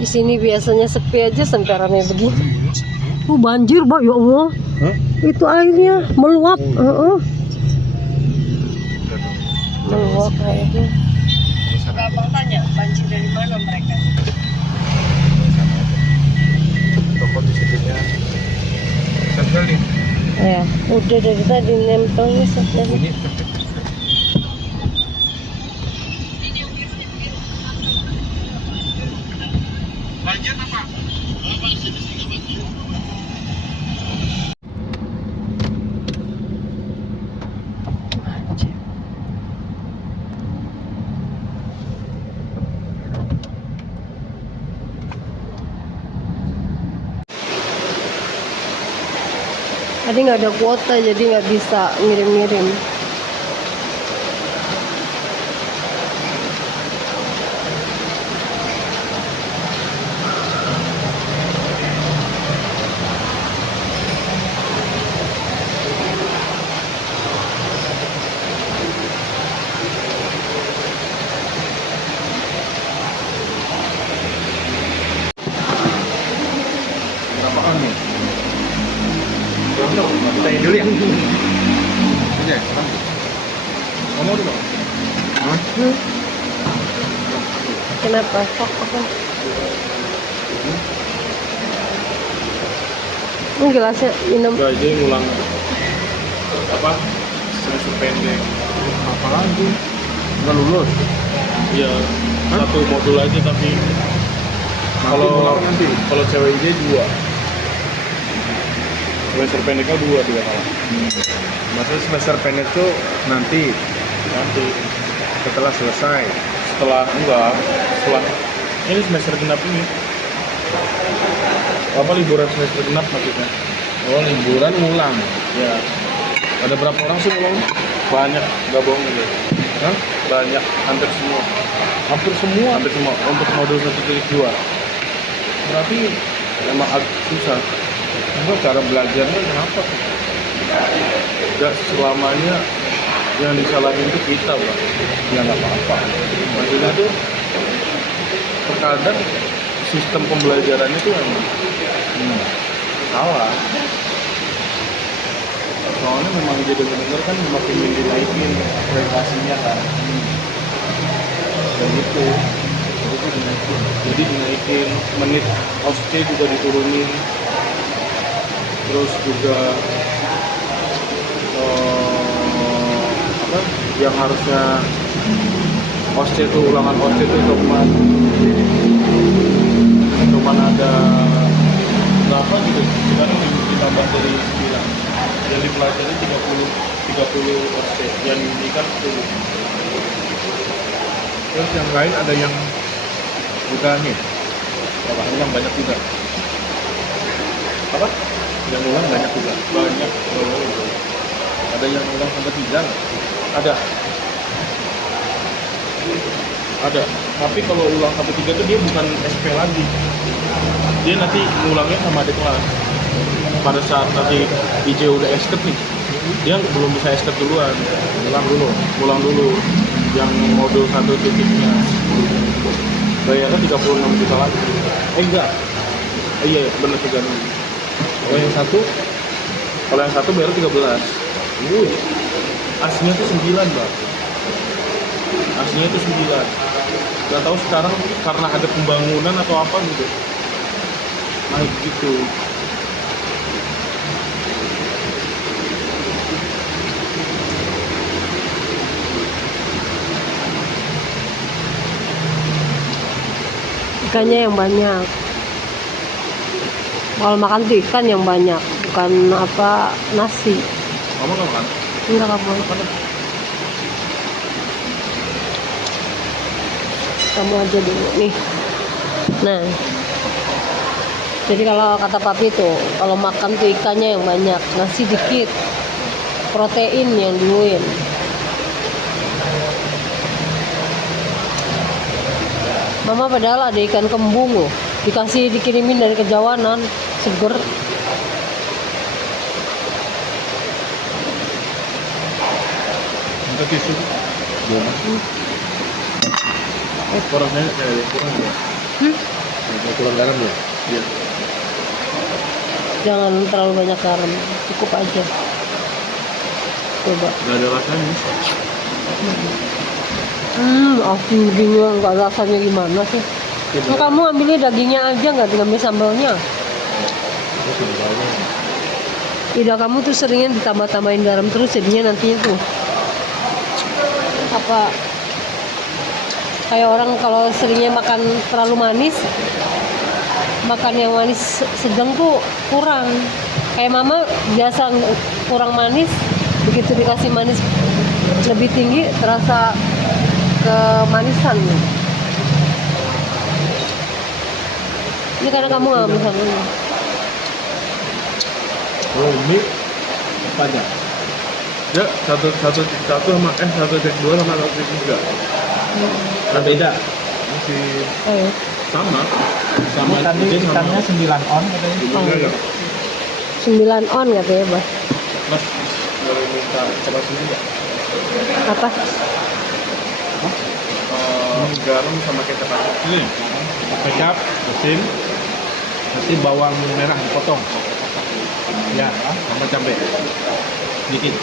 Di sini biasanya sepi aja sampai ramai begini. Banjir, Mbak, ya Allah. Hah? Itu airnya meluap. Meluap airnya. Abang tanya banjir dari mana mereka? Toko di situnya sekali. Ya, udah dari tadi nempelnya sampai. Bunyi. Banjir apa? Tadi nggak ada kuota jadi nggak bisa ngirim-ngirim. Berapa on nih? Kita dulu ya. Ini ya. Kamu dulu. Kenapa? Kok apa? Ini gelasnya minum. Udah aja ngulang apa? Semester pendek. Apa lagi? Nggak lulus. Iya, satu modul aja tapi kalau cewek aja 2. Semester pendeknya 2 dia kalah. Maksudnya semester pendek tuh nanti setelah selesai. Setelah ini semester genap ini. Apa liburan semester genap maksudnya? Oh, liburan ngulang. Ya. Ada berapa orang sih ngulang? Banyak, nggak bohong gitu. Hah? Banyak, hampir semua. Hampir semua untuk modul 1.2. Berarti emang agak susah. Enggak, cara belajarnya kenapa? Enggak selamanya yang disalahin itu kita, Bang. Ya nggak apa-apa. Maksudnya tuh terkadang sistem pembelajarannya tuh emang salah. Soalnya memang jadi benar kan makin dinaikin prestasinya kan. Dan itu dinaikin menit OSCE juga diturunin. Terus juga yang harusnya OSCE itu ulangan OSCE itu cuman ada berapa gitu, sekarang ditambah dari 9 yang dipelajari 30 OSCE, yang diunikan 10. Terus yang lain ada yang udah nih ulang banyak juga. Apa? Yang ulang banyak juga. Banyak. Ada yang ulang sampai 3. Ada. Tapi kalau ulang sampai 3 tuh dia bukan SP lagi. Dia nanti ngulangnya sama adik kelas. Pada saat nanti IJ udah escape nih, dia belum bisa escape duluan. Ulang dulu. Yang modul 1 titiknya. Bayarnya 36 juta lagi. Enggak. Iya, benar 36. Kalau yang satu bayar 13. Aslinya tuh 9, Bang. Aslinya tuh 9. Gak tahu sekarang karena ada pembangunan atau apa gitu. Naik gitu. Ikannya yang banyak. Kalau makan tuh ikan yang banyak, bukan apa nasi. Kamu nggak makan? Enggak, kamu makan. Kamu aja dulu nih. Nah, jadi kalau kata papi tuh, kalau makan tuh ikannya yang banyak, nasi dikit, protein yang duluin. Mama padahal ada ikan kembung loh, dikirimin dari Kejawanan, seger. Minta tisu. Kurangnya kayak kurang ya. kurang garam ya? Iya. Jangan terlalu banyak garam, cukup aja. Coba. Nggak ada rasanya. Asin gini nggak rasanya gimana sih? Nah, kamu ambilnya dagingnya aja, nggak diambil sambalnya. Itu sambalnya. Lidah kamu tuh seringnya ditambah-tambahin garam terus, jadinya nantinya tuh apa? Kayak orang kalau seringnya makan terlalu manis, makan yang manis sedang tuh kurang. Kayak mama biasa kurang manis, begitu dikasih manis lebih tinggi terasa kemanisan. Ini karena kamu nggak ambil sambalnya. Oh, mie apa aja? Ya, satu sama 1,2 sama 1,3. Nah, beda. Masih Oh, ya. sama. Ini tadi ikannya 9 on katanya. Jumlahnya ya. 9 on katanya, Bah. Mas, boleh minta coba sini nggak? Apa? Garam sama kecap aja. Ini, kecap, asin, nanti bawang merah dipotong. Ya, sama cabai. Dikit.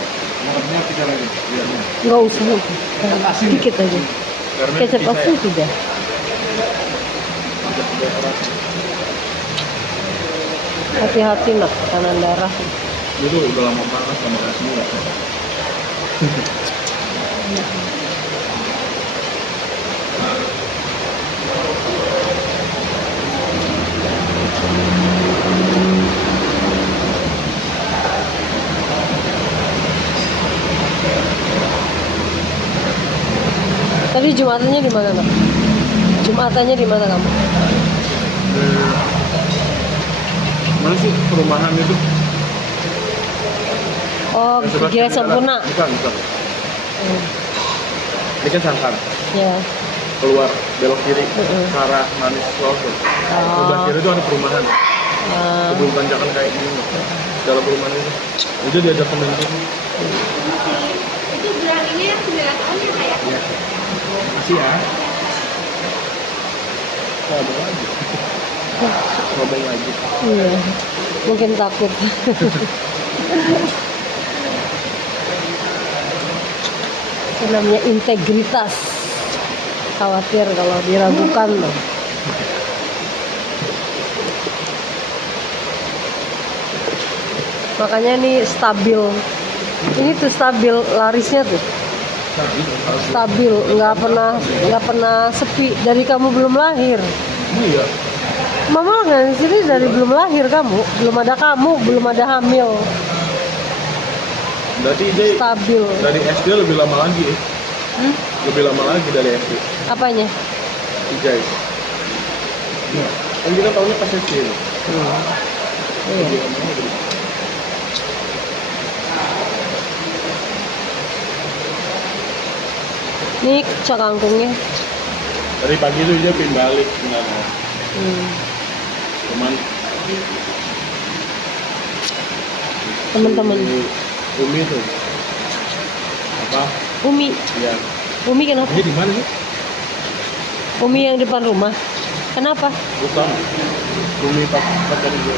Garamnya 3 lagi. Iya. Nggak usah. Sedikit aja. Garamnya Kecap dipisah asin ya? tidak. Hati-hati nak, tekanan darah. Dulu udah lama panas sama kayak semua. Tadi Jumatannya di mana, nak? Jumatannya di mana kamu? Mana sih perumahan itu? Oh, Yang sebelah Gria kiri Sempurna. kanan. Bukan. Hmm, Ini kan Sangkar. ya. Keluar belok kiri Mm-mm. ke arah Manis Loso. Sebelah kiri itu ada perumahan. Ah, Sebelum tanjakan kayak gini. Dalam perumahan itu diajak temen itu. Itu beraninya yang 9 on ya kayak. Iya. Makasih ya. Ngomong lagi. Ngomong lagi. iya. Mungkin takut. Itu namanya integritas. Khawatir kalau diragukan loh. Makanya nih stabil. Ini tuh stabil larisnya tuh. Stabil, nggak pernah sepi dari kamu belum lahir. Iya. Mama nggak di sini dari belum lahir kamu, belum ada hamil, Berarti dia stabil. dari SD lebih lama lagi ya? Lebih lama lagi dari SD. Apanya? Ijai. Iya. Kan kita tahunya pas SD. Iya. Lebih lama lagi. Ini cakangkungnya. Dari pagi itu dia pin balik sebenarnya. Cuman Teman-teman, Umi tuh apa? Umi, Ya. Umi kenapa? Ini di mana sih? Umi yang depan rumah. Kenapa? Bukan. Umi pas tadi gue.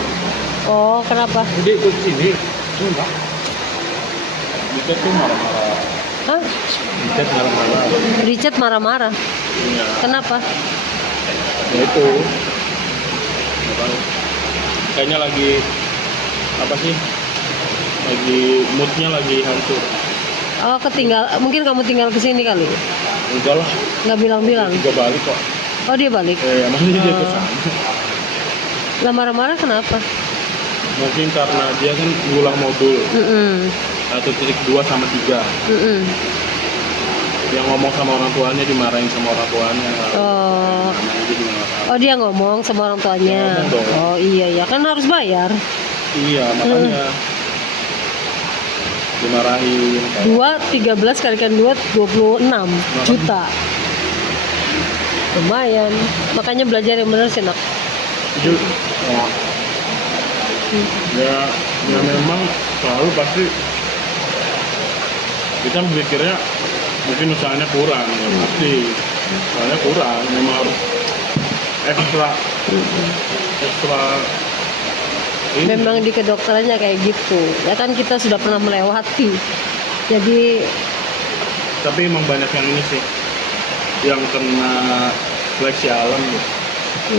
Oh, kenapa? Dia ikut sini. Enggak. Dia tuh marah-marah. Hah? Dia marah-marah. Richard marah-marah. Iya. Kenapa? Ya itu. Nggak tahu. Kayaknya lagi apa sih? Lagi moodnya lagi hancur. Oh, mungkin kamu tinggal ke sini kali. Enggak lah. Nggak bilang-bilang. Juga balik kok. Oh, dia balik. Ya maksudnya dia Oh. ke sana. Lah marah-marah kenapa? Mungkin karena dia kan ngulang modul Mm-mm. 1.2 sama 3. Mm-mm. Yang ngomong sama orang tuanya dimarahin sama orang tuanya. Oh. Namanya jadi marah. Oh, dia ngomong sama orang tuanya. Dia ngomong dong. Oh iya ya, kan harus bayar. Iya, makanya dimarahin. 13 kalikan 2 26 juta. Lumayan. Makanya belajar yang benar sih, nak. Itu oh. Ya memang selalu pasti kita berpikirnya mungkin usahanya kurang ya pasti usahanya kurang memang harus ekstra ini. Memang di kedokterannya kayak gitu. Ya kan kita sudah pernah melewati. Jadi Tapi emang banyak yang ini sih yang kena seleksi alam gitu.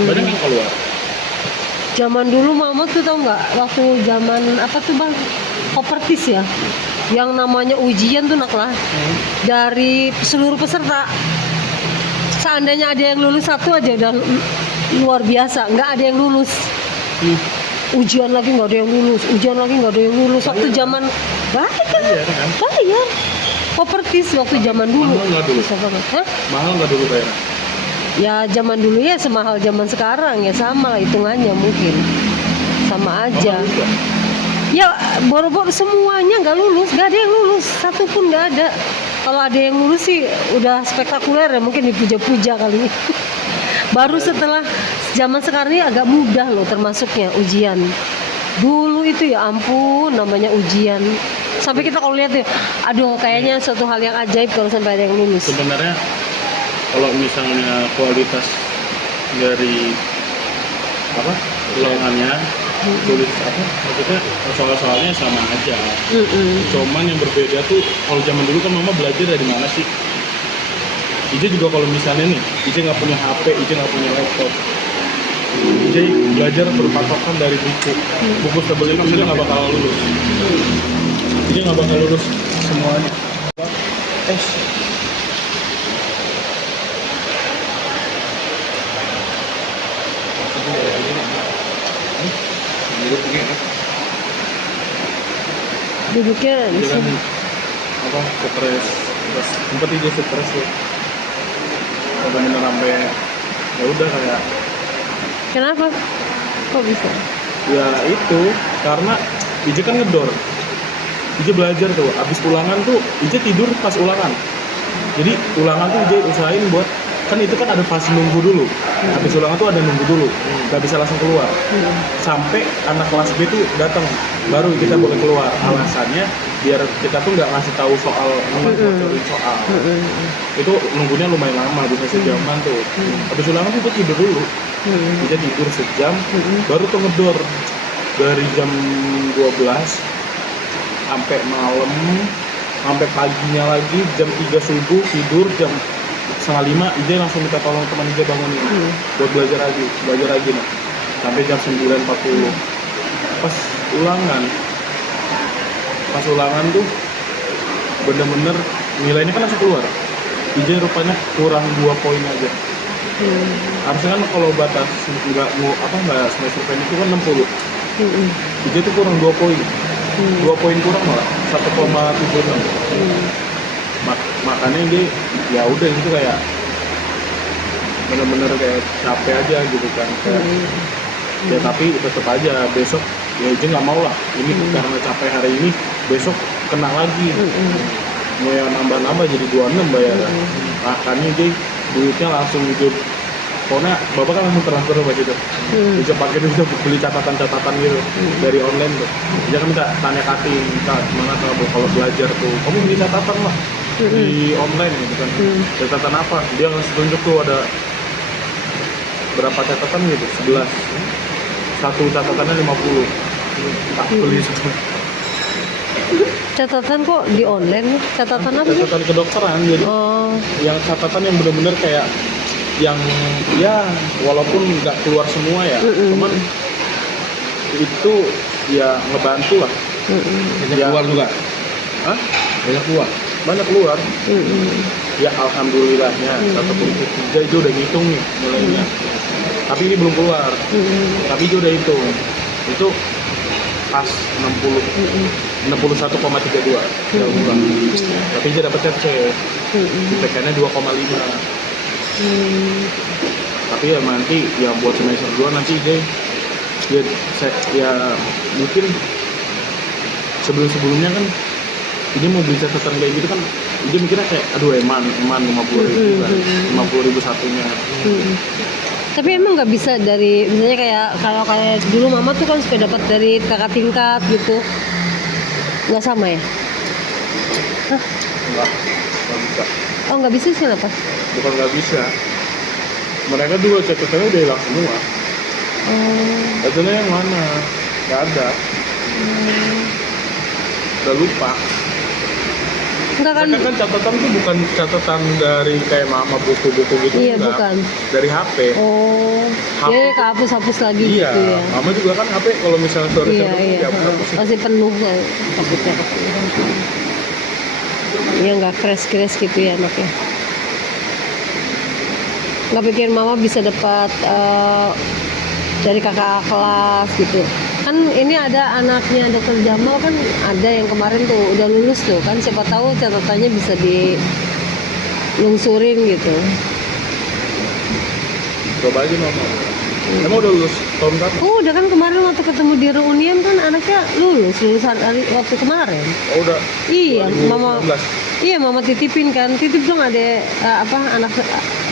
Banyak yang keluar. zaman dulu mama tuh tau nggak, waktu zaman apa tuh bang, Kopertis ya, yang namanya ujian tuh naklah dari seluruh peserta. Seandainya ada yang lulus satu aja udah luar biasa, nggak ada yang lulus. Ujian lagi nggak ada yang lulus, ujian lagi nggak ada yang lulus. Waktu zaman bayar, Iya kan? bayar. Kopertis waktu zaman dulu. Mahal nggak dulu? Bisa banget. Hah? Mahal nggak dulu bayarnya? Ya zaman dulu ya semahal zaman sekarang ya, sama lah hitungannya mungkin. Sama aja. Mahal juga. Ya boro-boro semuanya nggak lulus, nggak ada yang lulus, satu pun nggak ada. Kalau ada yang lulus sih udah spektakuler ya, mungkin dipuja-puja kali. Baru setelah zaman sekarang ini agak mudah loh termasuknya ujian. Dulu itu ya ampun namanya ujian. Sampai kita kalau lihat ya, aduh kayaknya suatu hal yang ajaib kalau sampai ada yang lulus. Sebenarnya kalau misalnya kualitas dari apa ulangannya tulis apa maksudnya soal-soalnya sama aja. Cuman yang berbeda tuh kalau zaman dulu kan mama belajar dari mana sih? Ije juga kalau misalnya nih Ije nggak punya HP, Ije nggak punya laptop, Ije belajar berpatokan dari buku tebel itu Ije nggak bakal lulus. Ije nggak bakal lulus semuanya. Duduknya di Dia kan sini. apa stres, terus sempat dia stres tuh. Bener-bener sampai ya udah kayak Kenapa? Kok bisa? ya itu karena Ije kan ngedor. Ije belajar tuh, abis ulangan tuh Ije tidur pas ulangan. Jadi ulangan tuh Ije usahain buat kan itu kan ada fase nunggu dulu. Habis ulangan tuh ada nunggu dulu, nggak bisa langsung keluar. Sampai anak kelas B tuh datang, baru kita boleh keluar. Alasannya biar kita tuh nggak ngasih tahu soal, bocorin soal. Itu nunggunya lumayan lama, bisa sejaman tuh. Habis ulangan tuh tidur dulu, kita tidur sejam, baru tuh ngedor dari jam 12 sampai malam, sampai paginya lagi jam 3 subuh tidur jam 4:30 Ije langsung minta tolong teman Ije bangunin buat belajar lagi nih sampai jam 9:40 pas ulangan tuh bener-bener nilainya kan langsung keluar. Ije rupanya kurang 2 poin aja. Harusnya kan kalau batas nggak semester pendek itu kan 60. Ije tuh kurang 2 poin. 2 poin kurang malah 1,76. Makanya dia ya udah itu kayak bener-bener kayak capek aja gitu kan kayak, ya tapi tetap aja besok ya aja nggak mau lah ini karena capek hari ini besok kena lagi mau yang nambah-nambah jadi 26 bayaran. Makanya dia duitnya langsung hidup pokoknya bapak kan langsung transfer pas itu bisa pakai duit beli catatan-catatan gitu dari online tuh. Dia kan minta tanya kating minta gimana kalau belajar tuh kamu beli catatan lah di online gitu kan. Catatan apa dia ngasih tunjuk tuh ada berapa catatan gitu 11 satu catatannya 50 tak beli semua. Catatan kok di online? Catatan apa sih? Catatan kedokteran jadi Oh, yang catatan yang bener-bener kayak yang ya walaupun nggak keluar semua ya cuman itu ya ngebantu lah. Banyak keluar juga. Hah? Banyak keluar. Ya alhamdulillahnya 1,3 itu udah ngitung nih nilainya. Tapi ini belum keluar. Tapi itu udah hitung. Itu pas 61,32 udah pulang. Tapi dia dapat C. IPK-nya 2,5. Tapi ya nanti ya buat semester 2 nanti ya mungkin sebelumnya kan ini mau beli catatan kayak gitu kan dia mikirnya kayak aduh eman 50.000 kan 50.000 satunya. tapi emang nggak bisa dari misalnya kayak kalau kayak dulu mama tuh kan suka dapat dari kakak tingkat gitu, nggak sama ya? Enggak bisa. Oh nggak bisa sih, kenapa? Bukan nggak bisa Mereka juga catatannya udah hilang semua. Oh. Catatannya yang mana? Gak ada. Udah lupa. Enggak kan? Mereka kan catatan tuh bukan catatan dari kayak mama buku-buku gitu. Iya, enggak. bukan. Dari HP. Oh. HP Jadi tuh- kehapus-hapus lagi Iya, gitu ya. mama juga kan HP kalau misalnya sore Iya, iya. dihapus. Pasti penuh kan takutnya. Iya, nggak fresh gitu ya anaknya. Nggak pikir mama bisa dapat dari kakak kelas gitu. Kan ini ada anaknya dokter Jamal kan, ada yang kemarin tuh udah lulus tuh kan, siapa tahu catatannya bisa dilungsurin gitu. Coba aja mama. Emang udah lulus tahun kapan? Oh, udah kan kemarin waktu ketemu di reunian kan anaknya lulusan waktu kemarin. Oh udah. Iya, mama. 2019. Iya, mama titipin kan, titip dong ada anak,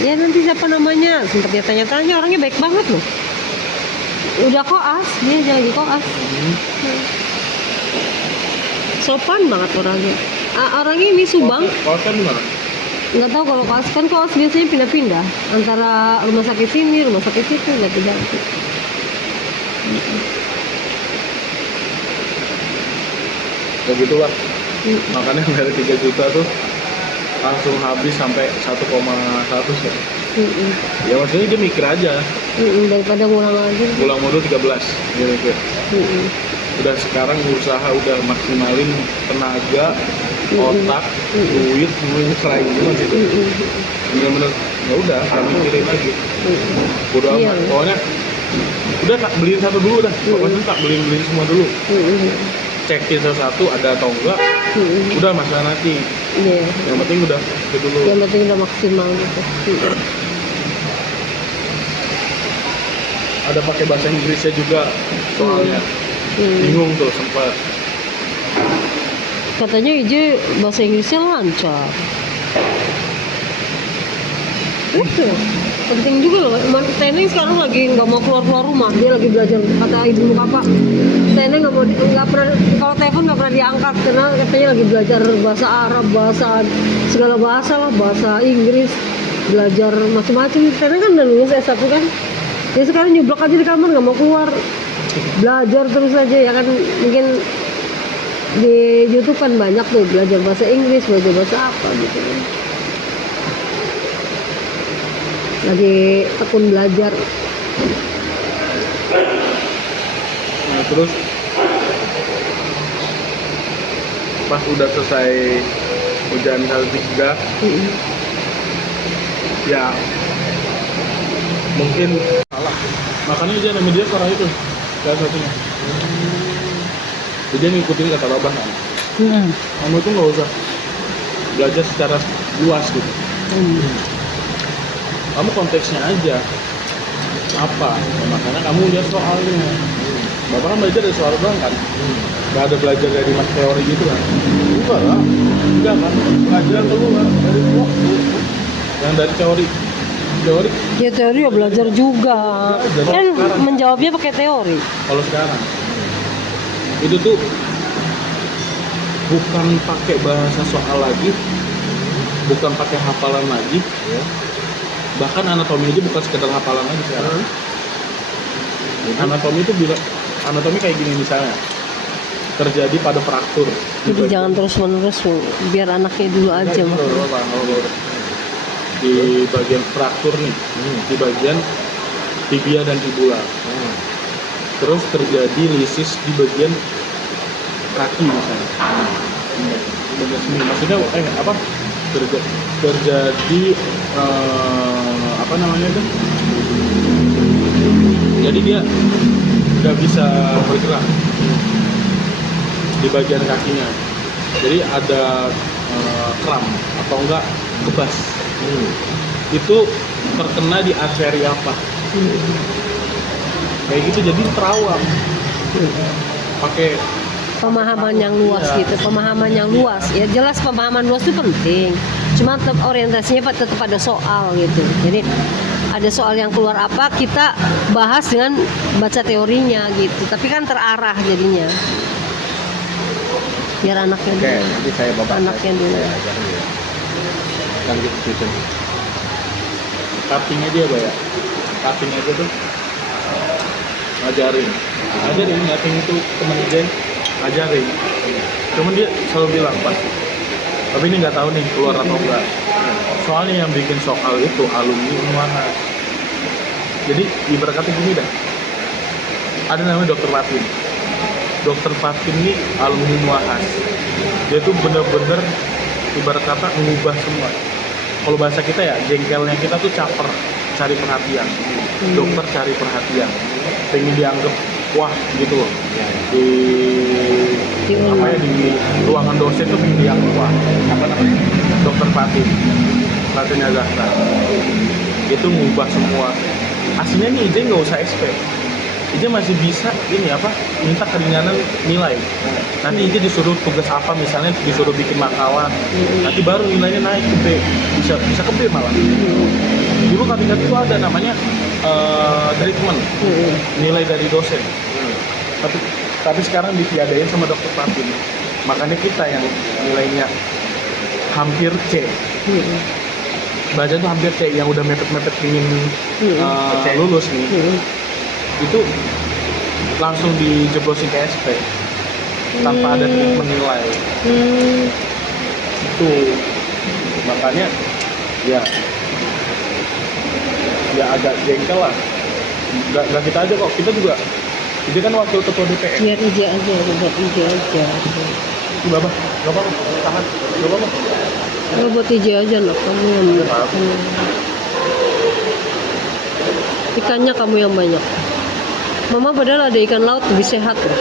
ya nanti siapa namanya, sempat dia tanya-tanya, orangnya baik banget loh. Udah koas, dia jadi koas. Sopan banget orangnya. Orangnya ini Subang, Kalau kan di mana? nggak tahu kalau koas kan koas biasanya pindah-pindah antara rumah sakit sini, rumah sakit situ, ganti-ganti. Ya gitu lah. Makanya dari 3 juta tuh langsung habis sampai 1,1 ya. Ya maksudnya dia mikir aja. Daripada ngulang lagi. Pulang modul 13 dia mikir. Udah sekarang usaha udah maksimalin tenaga, otak, duit, semuanya serahin semua gitu. Bener-bener ya udah, gak mikirin lagi. Udah Iya. amat. Pokoknya udah tak beliin satu dulu dah. Pokoknya tak beliin semua dulu. Cekin satu-satu ada atau enggak. Udah masalah nanti. Iya. Yang penting udah itu dulu. Yang penting udah maksimal gitu. Ada pakai bahasa Inggrisnya juga soalnya. Bingung tuh sempat. Katanya Ije bahasa Inggrisnya lancar. Itu penting juga loh. Teneng sekarang lagi nggak mau keluar rumah, dia lagi belajar, kata ibu bapak. Teneng nggak pernah, kalau telepon nggak pernah diangkat karena katanya lagi belajar bahasa Arab, segala bahasa lah, bahasa Inggris, belajar macam-macam. Teneng kan udah lulus S1 kan, dia sekarang nyeblok aja di kamar nggak mau keluar, belajar terus aja ya kan. Mungkin di YouTube kan banyak tuh belajar bahasa Inggris, belajar bahasa apa gitu. Lagi tekun belajar. Nah terus pas udah selesai ujian 1-3 ya mungkin salah. Makanya dia nama dia karena itu salah satunya. Dia ngikutin kata bapak kan. Kamu itu nggak usah belajar secara luas gitu. Kamu konteksnya aja apa, ya, makanya kamu lihat soalnya. Bapak kan belajar dari soal doang kan, nggak ada belajar dari mas teori gitu kan. Enggak lah, enggak kan, pelajaran keluar dari waktu yang dari teori. Ya teori ya belajar juga. Belajar. Kan Sekarang. menjawabnya pakai teori. Kalau sekarang itu tuh bukan pakai bahasa soal lagi, bukan pakai hafalan lagi, bahkan anatomi aja bukan sekedar hafalan lagi sekarang. Anatomi itu anatomi kayak gini misalnya, terjadi pada fraktur. Jadi jangan terus-menerus, biar anaknya dulu aja mah. Di bagian fraktur nih, di bagian tibia dan fibula. Terus terjadi lisis di bagian kaki misalnya. Di bagian sini. Maksudnya apa? Terjadi apa namanya itu? Jadi dia nggak bisa bergerak di bagian kakinya. Jadi ada kram atau enggak kebas. Itu terkena di arteri apa? Kayak gitu jadi terawang. Pakai Pemahaman yang luas Iya. gitu, pemahaman yang luas. Ya jelas pemahaman luas itu penting. Cuma tetap orientasinya tetap pada soal gitu. Jadi ada soal yang keluar apa, kita bahas dengan baca teorinya gitu. Tapi kan terarah jadinya. Biar anaknya Oke, dulu. nanti saya bapak Anaknya dulu. saya ajarin ya. Kan gitu. cuttingnya dia Pak ya, cutting aja tuh ngajarin cutting itu temen Jen ngajarin, cuman dia selalu bilang pas, tapi ini nggak tahu nih keluar atau enggak, soalnya yang bikin soal itu alumni Unwahas. Jadi ibarat kata gini dah, ada namanya Dokter Fatin. Dokter Fatin ini alumni Unwahas. Dia tuh bener-bener ibarat kata mengubah semua. Kalau bahasa kita ya, jengkelnya kita tuh caper, cari perhatian. Dokter cari perhatian, pengen dianggap wah gitu loh. Di apa ya, di ruangan dosen tuh pengen dianggap wah. Apa namanya? Dokter Fatin, Fatin Azahra. Itu mengubah semua. Aslinya nih Ije nggak usah SP. Ije masih bisa ini apa, minta keringanan nilai. Nanti Ije disuruh tugas apa, misalnya disuruh bikin makalah, nanti baru nilainya naik ke B, bisa ke B malah. Dulu kami itu ada namanya treatment, nilai dari dosen. Tapi sekarang ditiadain sama Dokter Fatin. Makanya kita yang nilainya hampir C. Baca tuh hampir C, yang udah mepet-mepet ingin lulus nih. Itu langsung dijeblosin ke SP tanpa ada treatment nilai. Itu makanya ya agak jengkel lah. Gak kita aja kok, kita juga. Dia kan wakil ketua DPR. Biar Ije aja. Bapak, tahan. Bapak. Lo buat Ije aja lah, kamu yang ikannya kamu yang banyak. Mama padahal ada ikan laut lebih sehat loh.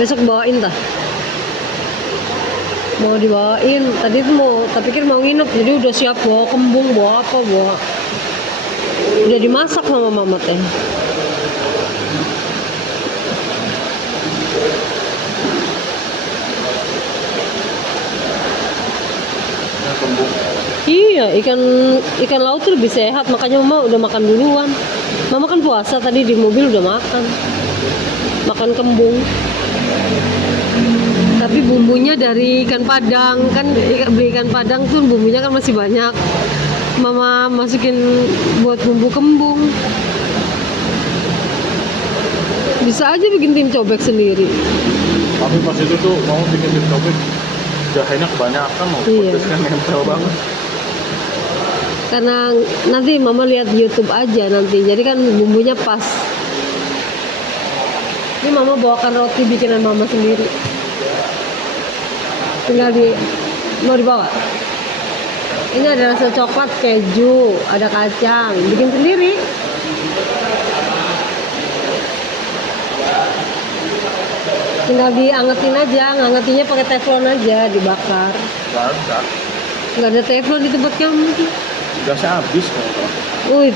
Besok bawain tah. Mau dibawain, tadi tuh tak pikir mau nginep, jadi udah siap bawa kembung, bawa apa, udah dimasak sama mama teh. Kembung. Iya, ikan laut tuh lebih sehat, makanya mama udah makan duluan. Mama kan puasa tadi di mobil udah makan kembung. Tapi bumbunya dari ikan padang, kan beli ikan padang tuh bumbunya kan masih banyak. Mama masukin buat bumbu kembung. Bisa aja bikin tim cobek sendiri. Tapi pas itu tuh mau bikin tim cobek, jahenya kebanyakan loh, Iya. pedesnya nempel banget. Karena nanti mama lihat di YouTube aja nanti, jadi kan bumbunya pas. Ini mama bawakan roti bikinan mama sendiri. Tinggal mau dibawa. Ini ada rasa coklat, keju, ada kacang, bikin sendiri. Tinggal diangetin aja, ngangetinnya pakai teflon aja, dibakar. Nggak ada teflon di tempat kamu. Gasnya habis kok.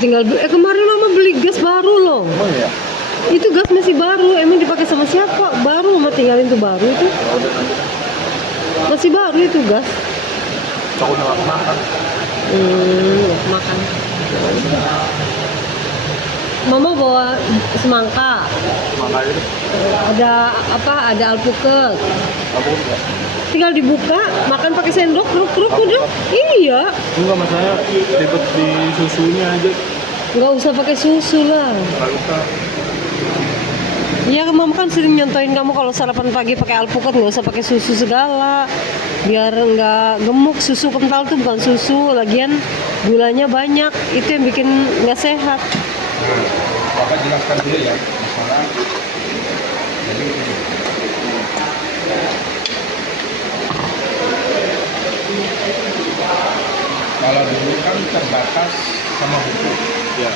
Tinggal kemarin mama beli gas baru loh. Oh iya. Itu gas masih baru, emang dipakai sama siapa? Baru mama tinggalin tuh baru itu. Masih baru itu gas. Takutnya nggak makan. Makan. Mama bawa semangka. Makanya itu. Ada apa? Ada alpukat. Aku enggak. Tinggal dibuka, makan pakai sendok, kruk udah. Iya. Enggak, masalahnya ribet di susunya aja. Nggak usah pakai susu lah. Nggak usah. Iya, mama kan sering nyontoin kamu kalau sarapan pagi pakai alpukat, nggak usah pakai susu segala. Biar nggak gemuk, susu kental tuh bukan susu, lagian gulanya banyak, itu yang bikin nggak sehat. Bapak jelaskan dulu ya masalah. Jadi kalau dulu kan terbatas sama hukum. Ya.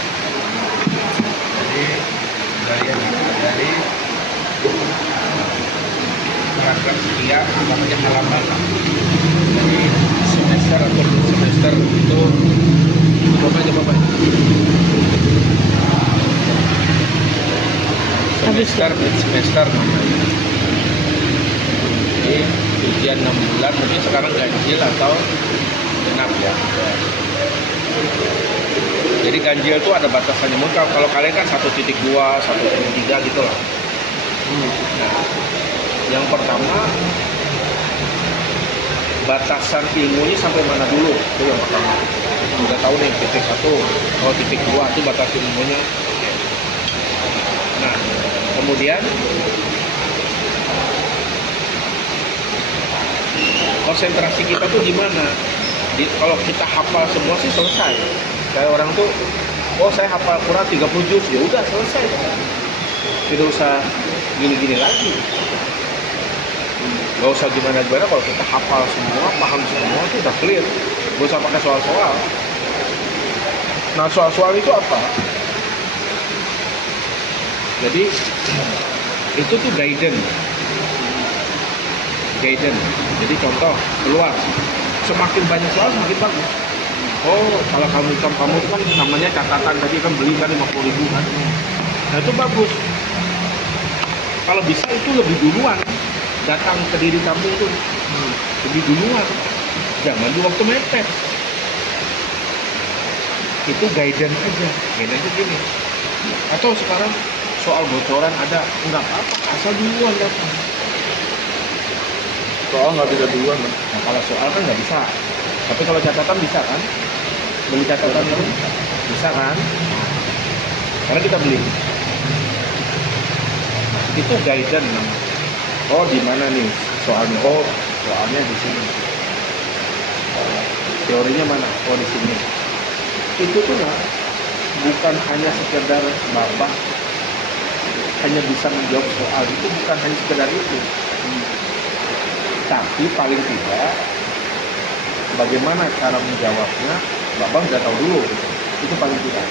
Jadi dari peraturan sekian namanya halaman. Jadi semester atau semester itu bapak semester namanya. Jadi ujian 6 bulan, mungkin sekarang ganjil atau genap ya. Jadi ganjil itu ada batasannya. Mungkin kalau kalian kan 1.2, 1.3 gitu lah. Nah, yang pertama batasan ilmunya sampai mana dulu, itu yang pertama. udah tahu nih titik 1, oh titik 2 itu batas ilmunya. Nah, kemudian konsentrasi kita tuh di mana? Kalau kita hafal semua sih selesai. Kayak orang tuh, oh saya hafal Quran 30 juz, ya udah selesai. Tidak usah gini-gini lagi. Gak usah gimana-gimana, kalau kita hafal semua, paham semua, itu udah clear. Gak usah pakai soal-soal. Nah, soal-soal itu apa? Jadi, itu tuh guidance. Jadi contoh, keluar. Semakin banyak soal, semakin bagus. Oh, kalau kamu kan namanya catatan, tadi kan beli kan 50.000 kan. Nah, itu bagus. Kalau bisa itu lebih duluan. Datang ke diri kamu itu lebih duluan, jangan di waktu mepet. Itu guidance aja, guidance itu gini. Atau sekarang soal bocoran ada, nggak apa-apa, asal duluan datang. Soal nggak bisa duluan kan? Nah, kalau soal kan nggak bisa, tapi kalau catatan bisa kan? Beli catatan itu bisa kan? Karena kita beli. Itu guidance namanya. Oh, di mana nih soalnya? Oh, soalnya di sini. Teorinya mana? Oh, di sini. Itu tuh bukan hanya sekedar bapak hanya bisa menjawab soal, itu bukan hanya sekedar itu. Tapi paling tidak bagaimana cara menjawabnya, bapak udah tahu dulu. Itu paling tidak.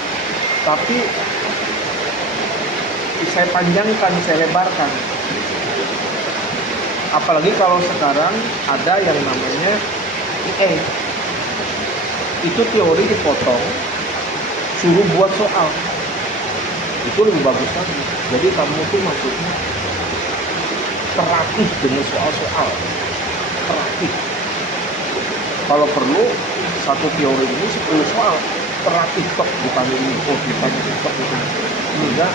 Tapi saya panjangkan, saya lebarkan. Apalagi kalau sekarang ada yang namanya IE. Itu teori dipotong, suruh buat soal. Itu lebih bagus lagi. Jadi kamu tuh maksudnya terlatih dengan soal-soal. Terlatih. Kalau perlu, satu teori ini 10 soal. Terlatih tok, bukan ini. Oh, bukan ini tok. Enggak.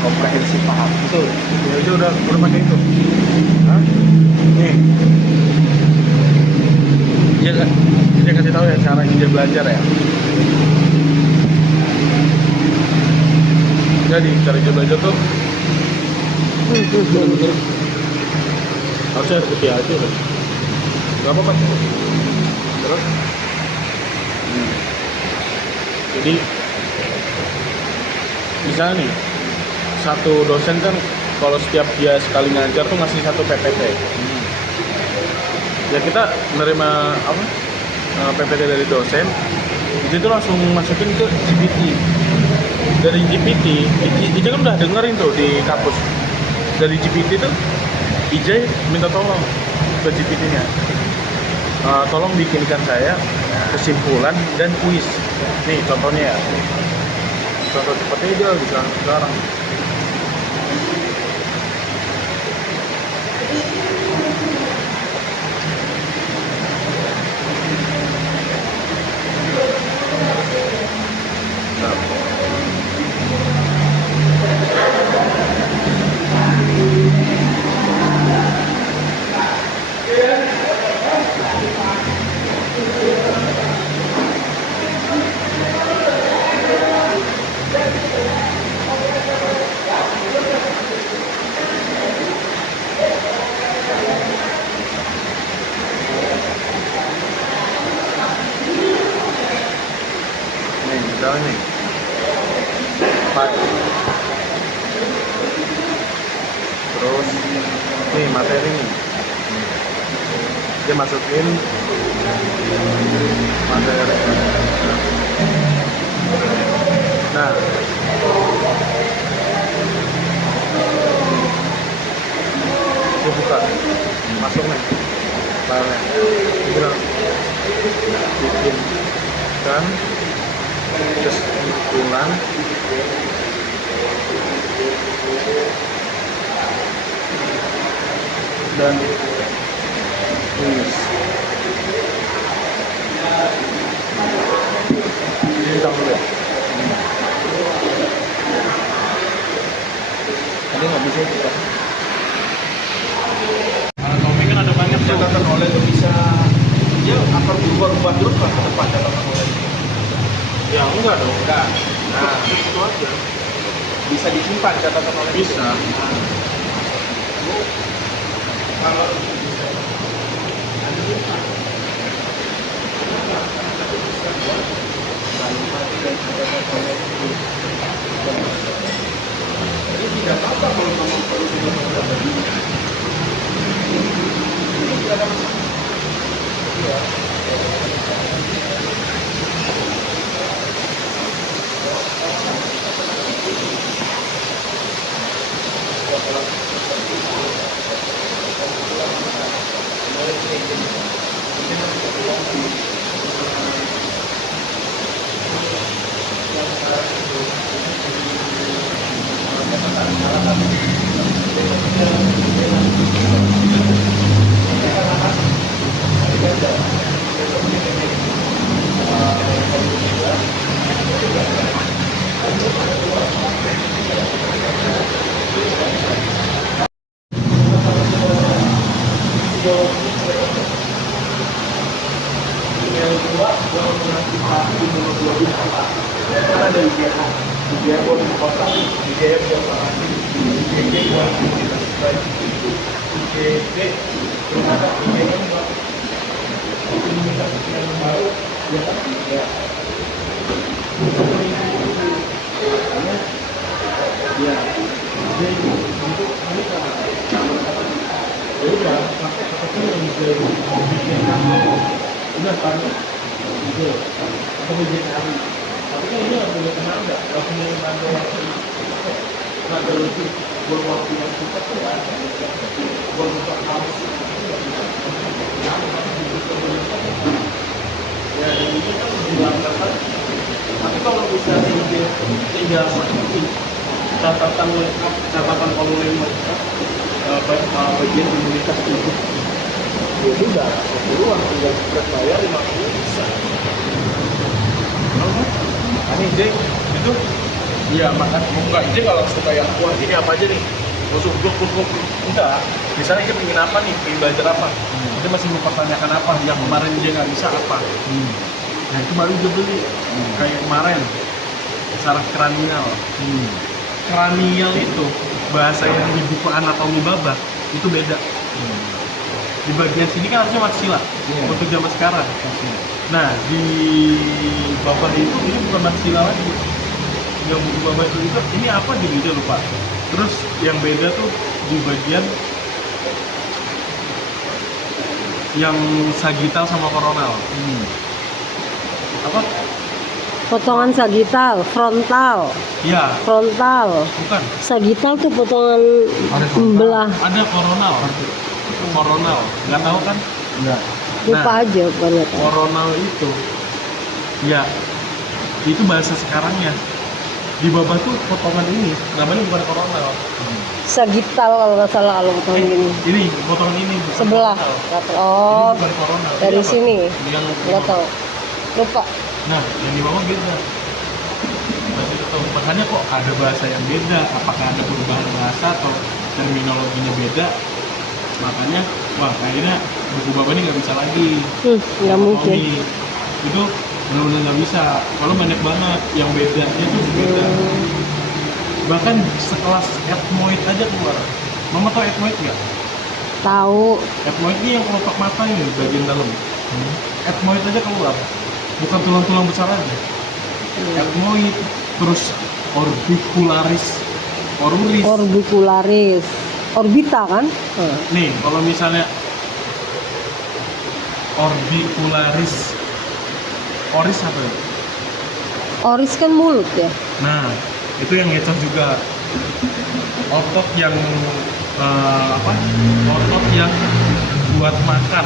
Komprehensif paham. Itu. Ya udah pakai itu. Hah? Nih. Dia kasih tahu ya cara dia belajar ya. Jadi cara dia belajar tuh harusnya seperti aja kan. Gak apa-apa. Terus jadi misalnya nih satu dosen kan kalau setiap dia sekali ngajar tuh ngasih satu PPT. Ya kita menerima apa PPT dari dosen, itu langsung masukin ke GPT. Dari GPT, Ija kan udah dengerin tuh di kampus. Dari GPT tuh Ija minta tolong ke GPT-nya. Tolong bikinkan saya kesimpulan dan kuis. Nih contohnya ya. Contoh cepatnya aja bisa sekarang. Misalnya nih file, terus nih materi nih, dia masukin materi. Nah dia buka, masuk nih filenya, dia bilang bikin kan kesimpulan dan kuis. Ini tahu ya. Tadi nggak bisa juga. Topik kan ada banyak tuh. Catatan oleh itu bisa, ya akan berubah-ubah terus lah ke depan catatan oleh. Enggak dong, enggak. Nah, itu aja. Bisa disimpan catatan oleh Bisa. kalau jadi tidak apa-apa kalau kamu perlu juga pribadi. Ini tidak ada masalah. Iya. Yang kedua, yang mengantisipasi imunoglobulin apa? Karena ada IgA, IgA buat kotak, IgA buat parasit, IgG buat imunitas baik, IgD ternyata IgA buat imunitas yang baru, ya kan? Ya. Ya, jadi untuk ini kan, ya udah, pakai apapun yang bisa bikin kamu udah pakai gitu atau bikin hari tapi kan ini nggak punya teman nggak punya bantu waktu nggak ada lebih buat waktu yang cukup tuh ya buat buka kamus ya dan ini kan dilanggarkan tapi kalau misalnya dia tinggal seperti catatan lengkap catatan online lengkap bagian imunitas tubuh ya sudah, keluar tinggal bayar 50 bisa. Ini Jeng, itu iya makan enggak Jeng kalau suka yang wah ini apa aja nih masuk blok enggak misalnya dia pengen apa nih pengen belajar apa dia masih mempertanyakan apa yang kemarin dia nggak bisa apa nah itu baru dia beli kayak kemarin saraf kranial kranial itu bahasa yang di buku anatomi babak itu beda di bagian sini kan harusnya maksila untuk zaman sekarang. Nah di bawah itu ini bukan maksila lagi. Yang buku bawah itu ini apa jadi dia lupa. Terus yang beda tuh di bagian yang sagital sama koronal. Apa? Potongan sagital, frontal. Ya. Frontal. Bukan. Sagital tuh potongan membelah. Ada koronal. Koronal, nggak tahu kan? Nggak. Lupa aja banyak. Koronal itu, ya, itu bahasa sekarangnya. Di bawah tuh potongan ini, namanya bukan koronal. Sagital kalau nggak salah kalau potongan gini. Ini potongan ini. Bukan Sebelah. koronal. Oh, Ini bukan koronal. dari Ini apa? sini. Yang Nggak tahu. Lupa. Nah, yang di bawah beda. Masih tahu. Makanya kok ada bahasa yang beda. Apakah ada perubahan bahasa atau terminologinya beda? Makanya wah akhirnya buku baba ini nggak bisa lagi Nggak mungkin. itu benar-benar nggak bisa kalau banyak banget yang bedanya tuh beda bahkan sekelas ethmoid aja keluar. Mama tau ethmoid nggak? Tahu. Ethmoid ini yang kelopak mata ini bagian dalam ethmoid aja keluar bukan tulang-tulang besar aja ethmoid terus orbicularis Orbicularis. Orbita kan? Nih, kalau misalnya orbicularis, oris apa ya? Oris kan mulut ya. Nah, itu yang ngecoh juga. Otot yang apa? Otot yang buat makan.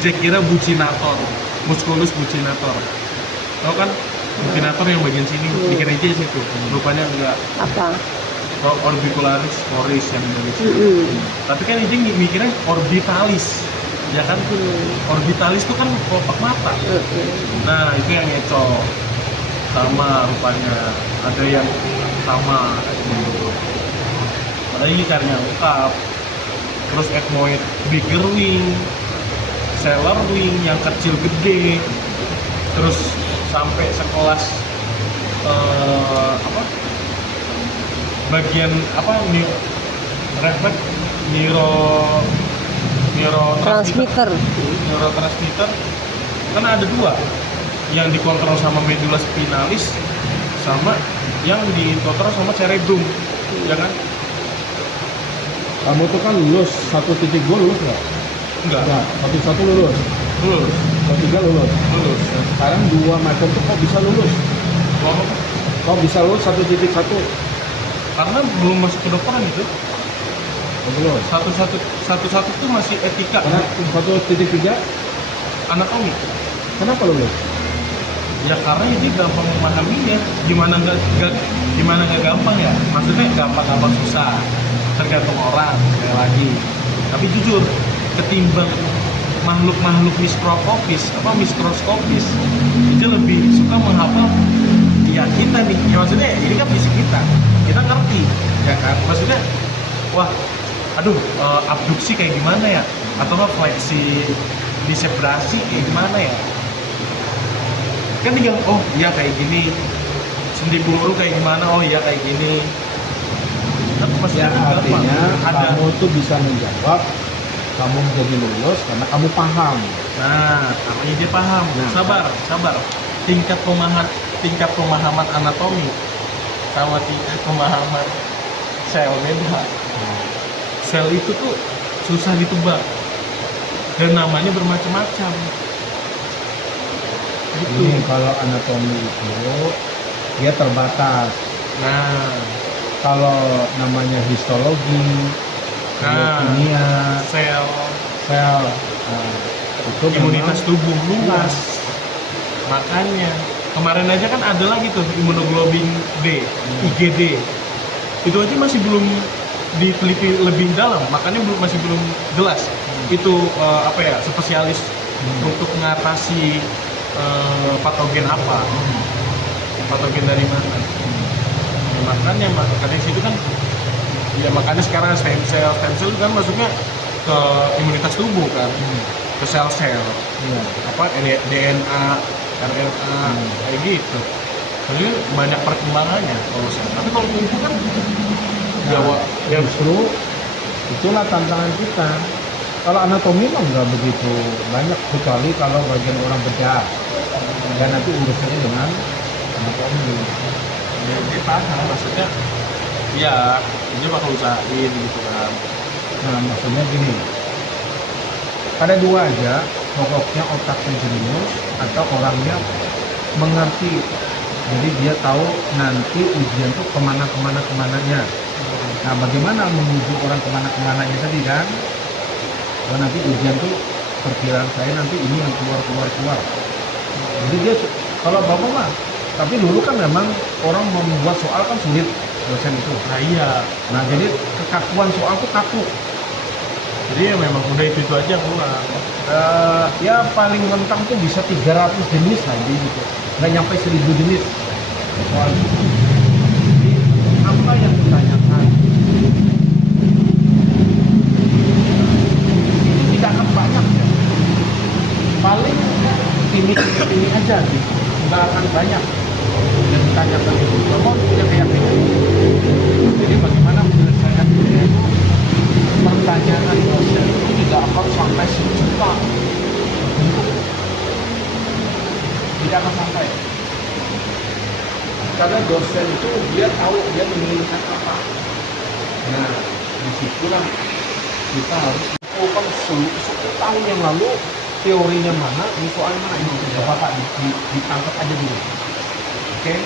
Ije kira bucinator, musculus bucinator. Tahu kan? Bucinator yang bagian sini, dikira aja situ. Rupanya enggak. Apa? Orbicularis, oris yang dari situ. Tapi kan ini mikirnya orbitalis, ya kan? Orbitalis itu kan kelopak mata. Nah itu yang ngeco sama rupanya ada yang sama. Padahal ini caranya lengkap. Terus ethmoid, bigger wing, cellar wing yang kecil gede, terus sampai sekelas apa bagian apa refleks Transmitter. neurotransmitter kan ada dua, yang dikontrol sama medula spinalis sama yang dikontrol sama cerebrum, ya kan? Kamu tuh kan lulus 1.2 lulus nggak? Enggak, Nggak, 1.1 lulus, lulus 1.3 lulus. lulus Nah, sekarang 2 macam tuh kok bisa lulus? Gua apa? Kok bisa lulus 1.1? Karena belum masuk ke dokteran itu. Oh, lulus. Satu tuh masih etika, Karena 1.3 anatomi. kenapa lulus? Ya karena dia gampang memahaminya. Gimana nggak gampang ya? Maksudnya gampang susah, tergantung orang sekali lagi. Tapi jujur, ketimbang makhluk mikroskopis dia lebih suka menghafal ya kita nih. Ya maksudnya ini kan fisik kita ngerti, ya kan? Maksudnya wah, aduh, abduksi kayak gimana ya? Atau nggak fleksi disebrasi kayak gimana ya? Kan tinggal, oh iya kayak gini. Sendi peluru kayak gimana? Oh iya kayak gini. Kan pasti Ya kan gampang. artinya Ada. kamu tuh bisa menjawab, kamu menjadi lulus karena kamu paham. Nah, namanya dia paham. Nah. Sabar. Tingkat pemahaman anatomi sama tingkat pemahaman sel beda. Sel itu tuh susah ditebak dan namanya bermacam-macam. Gitu. Ini kalau anatomi itu dia terbatas. Nah, Kalau namanya histologi, Nah. kimia, sel sel, nah, itu imunitas memang tubuh luas. Makanya kemarin aja kan ada lagi tuh imunoglobin D, IgD. Itu aja masih belum diteliti lebih dalam, makanya masih belum jelas itu apa ya, spesialis untuk mengatasi patogen apa, patogen dari mana. Ya, makanya situ kan, ya makanya sekarang stem cell kan masuknya ke imunitas tubuh kan, ke sel-sel iya. apa DNA, RNA kayak gitu. Jadi banyak perkembangannya kalau sel. Tapi kalau tubuh kan Nah, justru itulah tantangan kita. Kalau anatomi mah nggak begitu banyak, kecuali kalau bagian orang bedah, dan nanti urusannya dengan anatomi. dia paham maksudnya, ya dia bakal usahain gitu kan. Nah, maksudnya gini, ada dua aja, pokoknya otaknya jenius atau orangnya mengerti. Jadi dia tahu nanti ujian tuh kemananya. Nah, bagaimana menuju orang kemana-kemananya tadi kan? Oh, nanti ujian tuh perkiraan saya nanti ini yang keluar. Jadi dia, kalau bapak mah, tapi dulu kan memang orang membuat soal kan sulit, dosen itu. Nah iya, Nah, jadi kekakuan soal tuh kaku. jadi ya memang udah itu aja keluar. Ya paling mentang tuh bisa 300 jenis aja gitu, nggak nyampe 1000 jenis soal itu. Jadi apa yang ditanyakan ini tidak akan banyak ya, paling ini aja gitu, nggak akan banyak yang ditanyakan itu. Kamu punya keyakinan. Jadi bagaimana menyelesaikan itu, pertanyaan dosen itu tidak akan sampai 1 juta bentuk, tidak akan sampai, karena dosen itu dia tahu dia menginginkan apa. Nah, disitulah kita harus mengumpulkan 10 tahun yang lalu teorinya mana, ini soalnya mana, ini Bapak ditangkap aja dulu. Oke?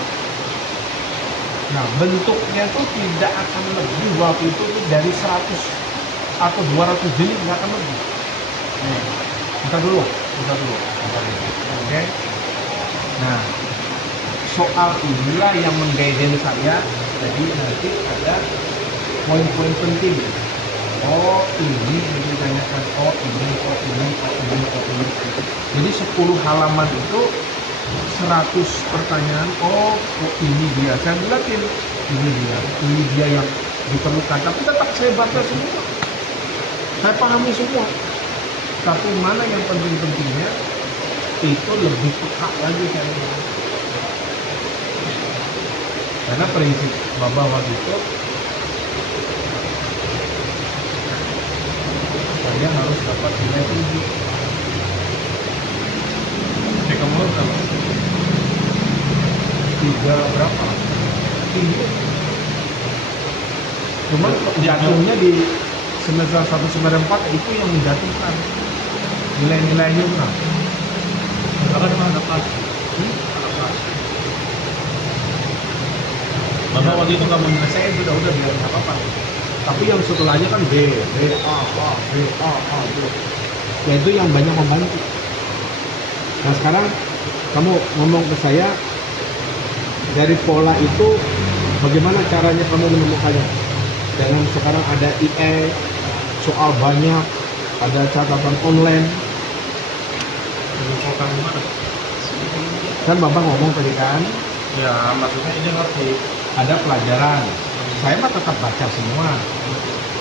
Nah, bentuknya itu tidak akan lebih waktu itu tuh dari 100 atau 200 jenis, nggak akan lebih. Nih, bentar dulu. Oke? Nah, soal inilah yang mengguide saya. Jadi nanti ada poin-poin penting. Oh, ini yang ditanyakan. Oh, ini. Jadi 10 halaman itu 100 pertanyaan. Oh, ini dia. Saya jelasin. Ini dia yang diperlukan. Tapi tetap saya baca semua. Saya pahami semua. Tapi mana yang penting-pentingnya itu lebih peka lagi saya. Karena prinsip Bapak waktu itu, saya harus dapat nilai tinggi. kamu berapa? 3 berapa? Tinggi. Cuman jatuhnya di semester 1 semester 4 itu yang menjatuhkan nilai-nilainya benar. Bahkan cuma ada kelas. Bapak waktu itu kamu Saya udah bilang nggak apa-apa. Tapi yang setelahnya kan B, A, B. Ya itu yang banyak membantu. Nah sekarang kamu ngomong ke saya dari pola itu bagaimana caranya kamu menemukannya? Dengan sekarang ada IE, soal banyak, ada catatan online. mengumpulkan gimana? Kan Bapak ngomong tadi kan, Ya maksudnya ini ngerti. ada pelajaran. Saya mah tetap baca semua.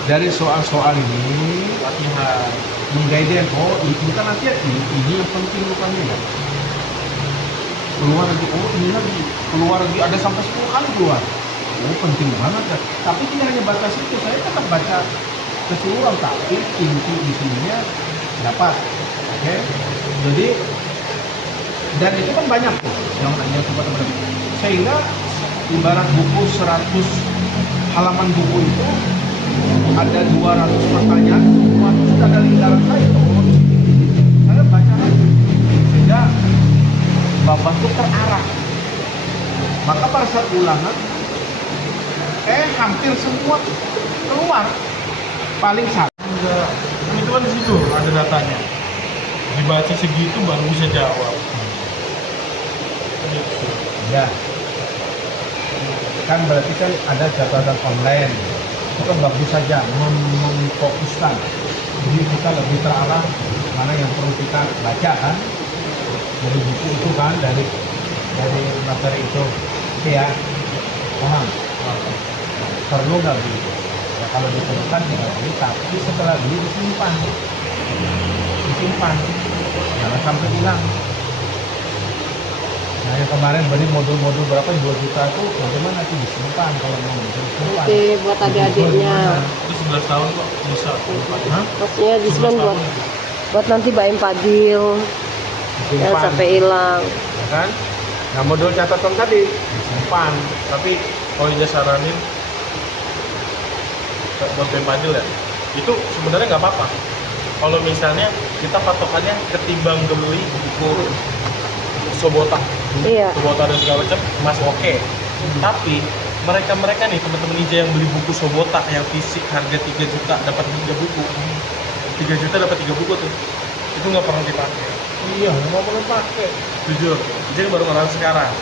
Dari soal-soal ini Latihan. menggaiden, oh ini kan nanti ini yang penting rupanya ya. Keluar lagi, oh ini lagi, keluar lagi, ada sampai 10 kali keluar. Oh penting banget ya. Tapi tidak hanya batas itu, saya tetap baca keseluruhan, tapi inti di sininya dapat. Oke, jadi dan itu kan banyak tuh yang coba teman-teman. Sehingga ibarat buku 100 halaman buku itu ada 200 pertanyaan, semua itu sudah ada lingkaran saya itu. Saya baca lagi sehingga Bapak tuh terarah. Maka pada saat ulangan hampir semua keluar. Paling satu Enggak. Itu kan di situ ada datanya. Dibaca segitu baru bisa jawab. Gitu. ya. Kan berarti kan ada catatan online. Itu kan bagus saja memfokuskan. Jadi kita lebih terarah mana yang perlu kita baca kan. Dari buku itu kan, dari materi itu. Oke ya. Paham? Perlu nggak begitu? Ya kalau diperlukan tidak beli, tapi setelah beli disimpan, jangan sampai hilang. Nah yang kemarin beli modul-modul berapa 2 juta itu bagaimana nanti disimpan kalau mau disimpan? Nanti buat adik-adiknya. Itu 11 tahun kok bisa. Hah? Maksudnya disimpan 11 buat tahun. buat nanti Baim Padil. Jangan Disimpan, sampai hilang. ya kan? Nah modul catatan tadi disimpan, Tapi kalau dia saranin buat Padil ya, itu sebenarnya nggak apa-apa. Kalau misalnya kita patokannya ketimbang beli buku Sobota, Iya. Sobota dan segala macam, masih oke. Tapi mereka nih teman-teman Ija yang beli buku Sobota yang fisik harga 3 juta dapat 3 buku, 3 juta dapat 3 buku tuh, itu nggak pernah dipakai. iya nggak perlu pakai. Jujur, Ija baru ngerasa sekarang.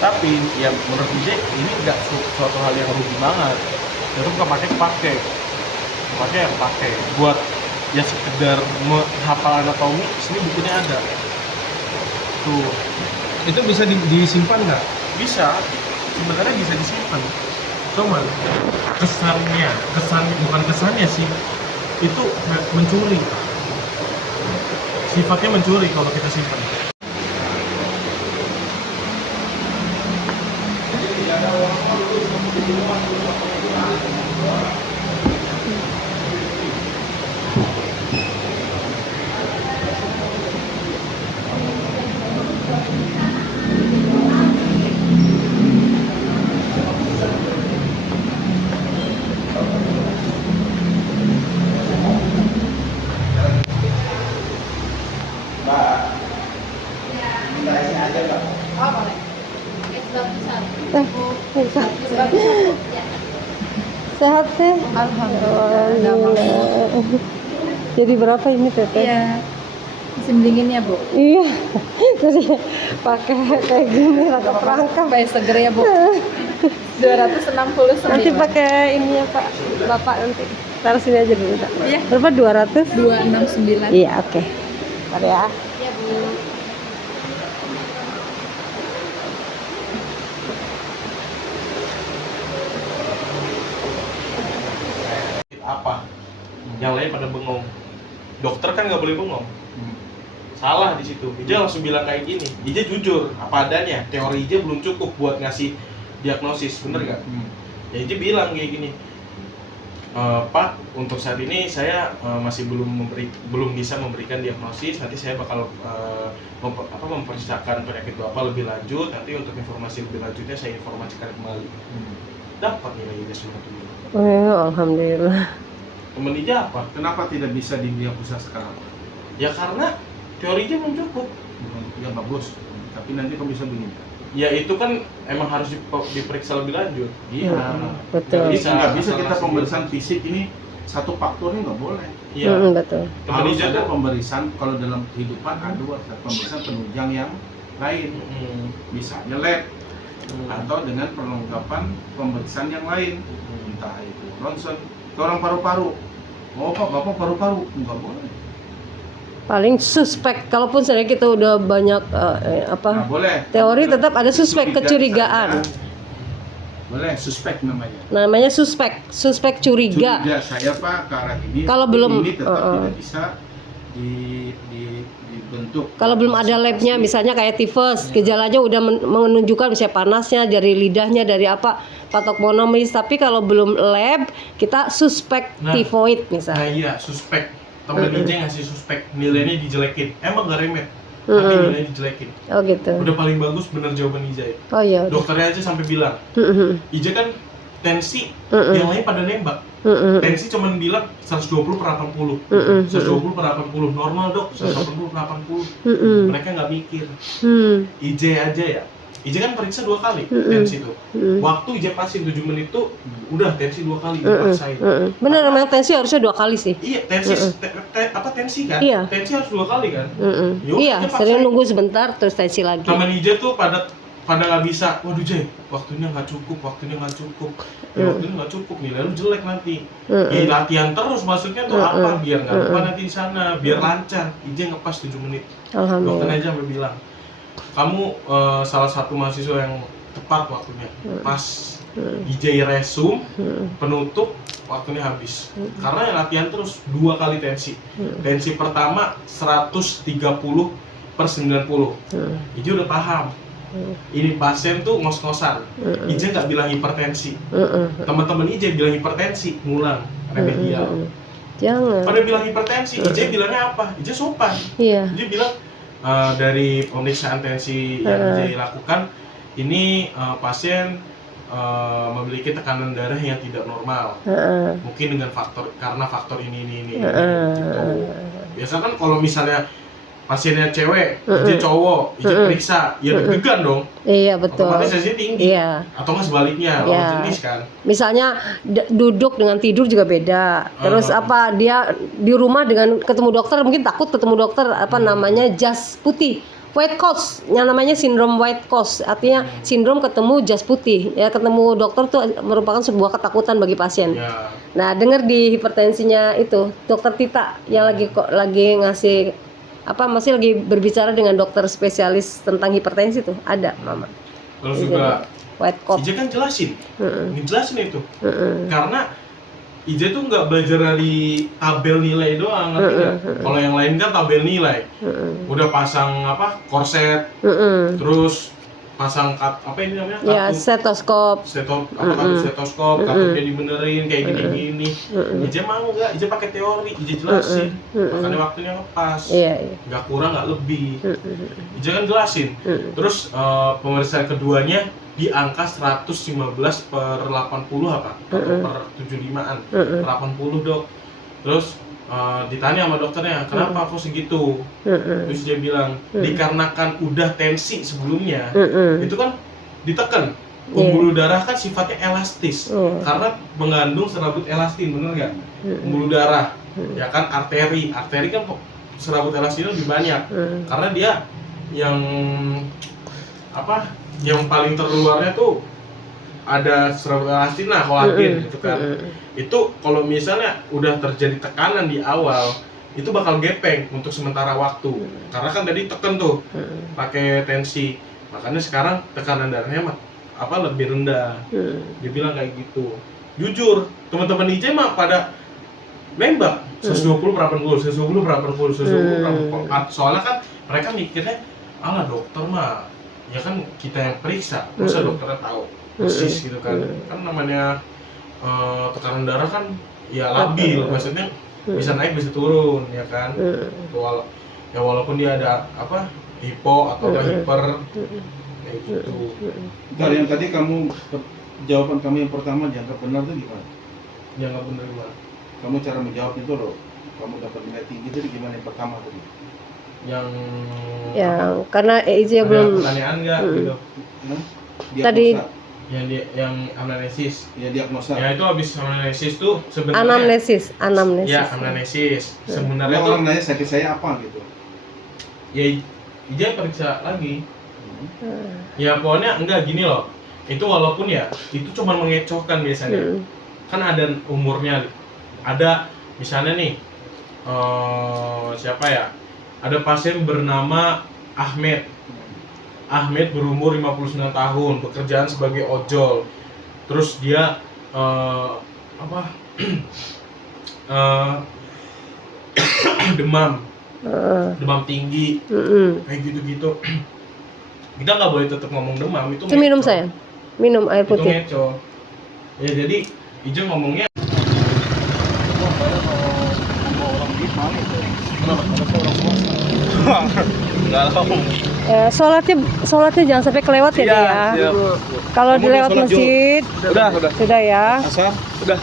Tapi ya menurut Ija ini nggak suatu hal yang rugi banget. Itu nggak pakai buat ya sekedar menghafal anatomi. Sini bukunya ada tuh, Itu bisa disimpan nggak? bisa, sebenarnya bisa disimpan. Cuman bukan kesannya sih, itu mencuri, sifatnya mencuri kalau kita simpan. Sehat teh? Alhamdulillah. Jadi berapa ini teteh? Iya. Musim dingin ya, Bu. Iya. Jadi pakai kayak gini rata perangkap. Supaya seger ya, Bu. 269. Nanti pakai ini ya Pak, Bapak nanti. Taruh sini aja dulu. Kak. Iya. Berapa 200? 269. Iya, oke. Bentar ya. Iya, Bu. Apa? Yang lain pada bengong. Dokter kan nggak boleh bengong. Salah di situ. Ija langsung bilang kayak gini. Ija jujur apa adanya. Teori Ija belum cukup buat ngasih diagnosis, bener nggak? Ya IJ bilang kayak gini, Pak, untuk saat ini saya masih belum bisa memberikan diagnosis. Nanti saya bakal memperiksakan penyakit Bapak lebih lanjut. Nanti untuk informasi lebih lanjutnya saya informasikan kembali. Dapat nilai IJ 97. Oh, ya, alhamdulillah. Temen IJ apa? Kenapa tidak bisa didiagnosa sekarang? Ya karena teori IJ belum cukup. Ya bagus, tapi nanti kamu bisa begini. Ya itu kan emang harus diperiksa lebih lanjut. Iya. Betul. Jadi Bisa, nggak bisa asal kita langsung. pemeriksaan fisik ini satu faktornya nggak boleh. Iya. Betul. Temen Harus IJ ada tuh. pemeriksaan kalau dalam kehidupan ada pemeriksaan penunjang yang lain, misalnya lab atau dengan perlengkapan pemeriksaan yang lain, entah itu ronsen. Ke orang paru-paru, oh Pak, Bapak paru-paru, nggak boleh. Paling suspek, kalaupun sebenarnya kita udah banyak Nggak boleh. teori, tetap ada suspek, kecurigaan. Boleh, suspek namanya. Namanya suspek curiga. Curiga saya Pak ke arah ini. Kalau tapi belum, ini tetap tidak bisa dibentuk. Kalau belum ada labnya, misalnya kayak tifus, gejalanya udah menunjukkan misalnya panasnya dari lidahnya, dari apa, patognomis. Tapi kalau belum lab, kita suspek Nah. tifoid Nah misalnya. iya, suspek. Temen IJ ngasih suspek, nilainya dijelekin. Emang gak remet, tapi nilainya dijelekin. Oh gitu. Udah paling bagus bener jawaban IJ. Oh iya. Dokternya aja sampai bilang, IJ kan tensi, yang lain pada nembak. Tensi cuman bilang 120 per 80. 120 per 80, normal dok, 180 per 80. Mereka nggak mikir. IJ aja ya. IJ kan periksa 2 kali tensi itu. Waktu IJ pasin 7 menit tuh udah tensi 2 kali dipaksain. Bener, memang tensi harusnya 2 kali sih. Iya, tensi tensi kan? Iya. Tensi harus 2 kali kan? Yaudah, Iya, IJ sering paksain. nunggu sebentar terus tensi lagi. Temen IJ tuh pada nggak bisa. Waduh Jay, waktunya nggak cukup. Ya, waktunya nggak cukup, nilai lu jelek nanti. Ya, latihan terus maksudnya tuh apa? Biar nggak lupa nanti di sana, biar lancar. IJ ngepas 7 menit. Dokter Alhamdulillah. aja sampai bilang, kamu salah satu mahasiswa yang tepat waktunya. Pas IJ resum, penutup, waktunya habis. Karena ya latihan terus 2 kali tensi. Tensi pertama 130 per 90. IJ udah paham. Ini pasien tuh ngos-ngosan. IJ nggak bilang hipertensi. Teman-teman IJ bilang hipertensi, ngulang, remedial. Jangan. Pada bilang hipertensi, IJ bilangnya apa? IJ sopan. Iya. IJ bilang dari pemeriksaan tensi yang IJ lakukan, ini pasien memiliki tekanan darah yang tidak normal. Mungkin dengan karena faktor ini. Gitu. Biasa kan kalau misalnya pasiennya cewek, IJ cowok, IJ periksa, ya deg-degan dong. Iya betul. Otomatis tensinya tinggi. Iya. Atau nggak sebaliknya, lawan Iya. jenis kan. Misalnya duduk dengan tidur juga beda. Terus apa dia di rumah dengan ketemu dokter, mungkin takut ketemu dokter apa namanya jas putih. White coat, yang namanya sindrom white coat, artinya sindrom ketemu jas putih. Ya, ketemu dokter tuh merupakan sebuah ketakutan bagi pasien. Ya. Nah, dengar di hipertensinya itu, dokter Tita yang lagi ngasih masih lagi berbicara dengan dokter spesialis tentang hipertensi tuh, ada Mama. Terus juga White coat. IJ kan jelasin, ngejelasin itu. Karena IJ tuh nggak belajar dari tabel nilai doang, ngerti nggak? Kalau yang lain kan tabel nilai, udah pasang korset, terus pasang apa ini namanya? Ya, Kartu stetoskop. stetoskop, kartunya dibenerin kayak gini. IJ mau nggak? IJ pakai teori, IJ jelasin, makanya waktunya ngepas, Iya. nggak kurang nggak lebih. IJ kan jelasin. Terus pemeriksaan keduanya di angka 115 per 80 apa? Atau per 75-an, per 80 dok. Terus ditanya sama dokternya, kenapa kok segitu? Terus dia bilang, dikarenakan udah tensi sebelumnya, itu kan ditekan. Pembuluh darah kan sifatnya elastis, karena mengandung serabut elastin, bener nggak? Pembuluh darah, ya kan arteri kan serabut elastinnya lebih banyak, karena dia yang yang paling terluarnya tuh ada serabut elastin lah, kolagen gitu kan. Itu kalau misalnya udah terjadi tekanan di awal, itu bakal gepeng untuk sementara waktu. Karena kan tadi tekan tuh pakai tensi. Makanya sekarang tekanan darahnya lebih rendah. Dia bilang kayak gitu. Jujur, teman-teman IJ mah pada nembak 120 per 80, 120 per 80, 120 per 80. Soalnya kan mereka mikirnya, alah dokter mah ya kan kita yang periksa, masa dokternya tahu persis gitu kan. Kan namanya tekanan darah kan ya labil, maksudnya bisa naik bisa turun ya kan. Ya walaupun dia ada apa hipo atau hiper kayak gitu. Bentar, yang tadi jawaban kamu yang pertama dianggap benar tuh gimana? Dianggap benar gimana? Kamu cara menjawab itu loh, kamu dapat nilai tinggi itu gimana yang pertama tadi? Yang karena itu ya ada belum pertanyaan nggak gitu? Tadi Yang anamnesis. Ya diagnosa. Ya itu habis anamnesis tuh sebenarnya. anamnesis. Ya anamnesis. Sebenarnya Kalau tuh orang nanya sakit saya apa gitu. ya dia periksa lagi. Ya pokoknya enggak gini loh. Itu walaupun ya itu cuma mengecohkan biasanya. Kan ada umurnya. Ada misalnya nih siapa ya? Ada pasien bernama Ahmed. Ahmed berumur 59 tahun, pekerjaan sebagai ojol. Terus dia demam tinggi, kayak gitu-gitu. Kita nggak boleh tetap ngomong demam, itu minum ngeco. sayang, minum air Itu putih. ngeco. Ya jadi Ijo ngomongnya Ya, sholatnya jangan sampai kelewat ya, dia ya. Kalau dilewat masjid, sudah ya. Asar? Udah.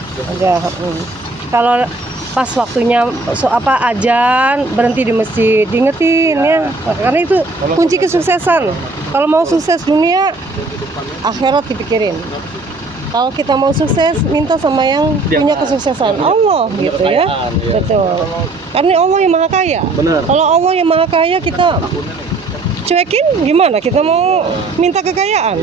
Kalau pas waktunya ajan berhenti di masjid, diingetin ya. Karena itu kunci kesuksesan. Kalau mau sukses dunia, akhirat dipikirin. Kalau kita mau sukses, minta sama yang punya kesuksesan, Allah gitu ya. Betul. Karena Allah yang maha kaya. Kalau Allah yang maha kaya, kita cuekin gimana? Kita mau minta kekayaan,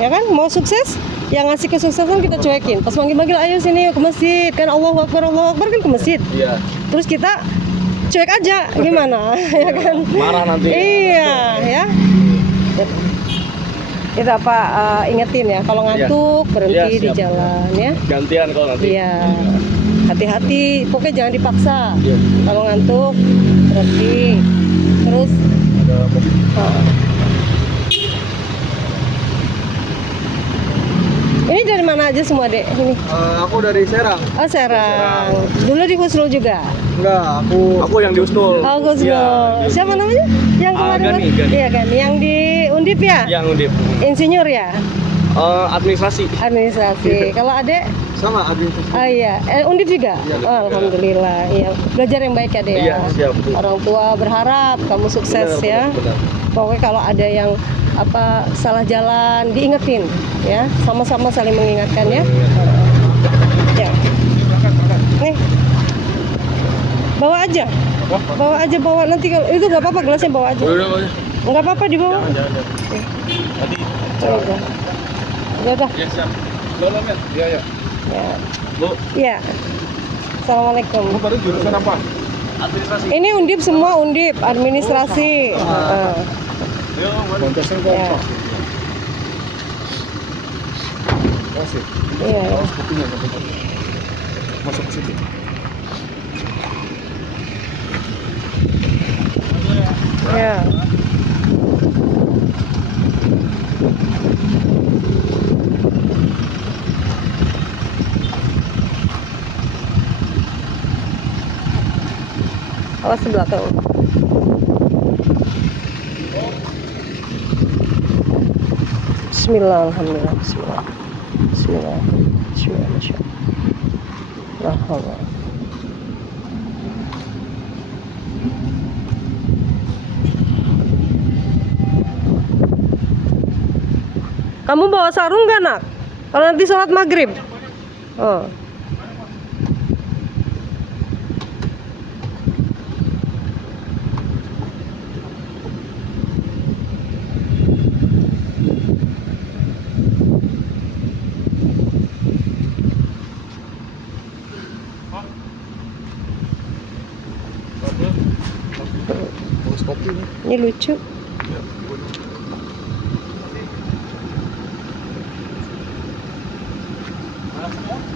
ya kan? Mau sukses, yang ngasih kesuksesan kita cuekin. Pas manggil-manggil, ayo sini ke masjid, kan Allahu Akbar kan ke masjid. Terus kita cuek aja, gimana? Ya kan? Marah nanti. Iya, ya. Kita ingetin ya, kalau ngantuk berhenti di jalan ya. Gantian kalau nanti. Iya. Hati-hati, pokoknya jangan dipaksa. Kalau ngantuk berhenti. Terus ini dari mana aja semua, Dek? Ini. Aku dari Serang. Oh, Serang. Dulu di Husnul juga? Enggak, aku yang di Husnul. Oh, Husnul. Siapa namanya? Yang kemarin? Gani. Iya, Gani. Yang di Undip ya? Yang Undip. Insinyur ya? Administrasi. Administrasi. Kalau Adek? Sama administrasi. Ah iya, Undip juga? Iya, Oh, alhamdulillah. Iya, belajar yang baik ya, Dek ya. Iya, siap, Bu. Orang tua berharap kamu sukses ya. Benar. Pokoknya kalau ada yang salah jalan diingetin ya, sama-sama saling mengingatkan ya. Ya. Nih. Bawa aja. Bawa nanti kalau itu nggak apa-apa, gelasnya bawa aja. Nggak apa-apa dibawa. jangan. Tadi Udah. Iya, siap. Lolo, men. Iya. Ya. Bu, Iya. Assalamualaikum. kamu baru jurusan apa? Administrasi. Ini Undip semua Undip administrasi. Yo, kontesnya kok. Ya. Kasih. Iya. Sepertinya masuk ke situ. Ya. Awas di belakang. Bismillah, alhamdulillah, bismillah. Masya Allah. Kamu bawa sarung gak, Nak? Kalau nanti sholat maghrib. Oh. Ini lucu.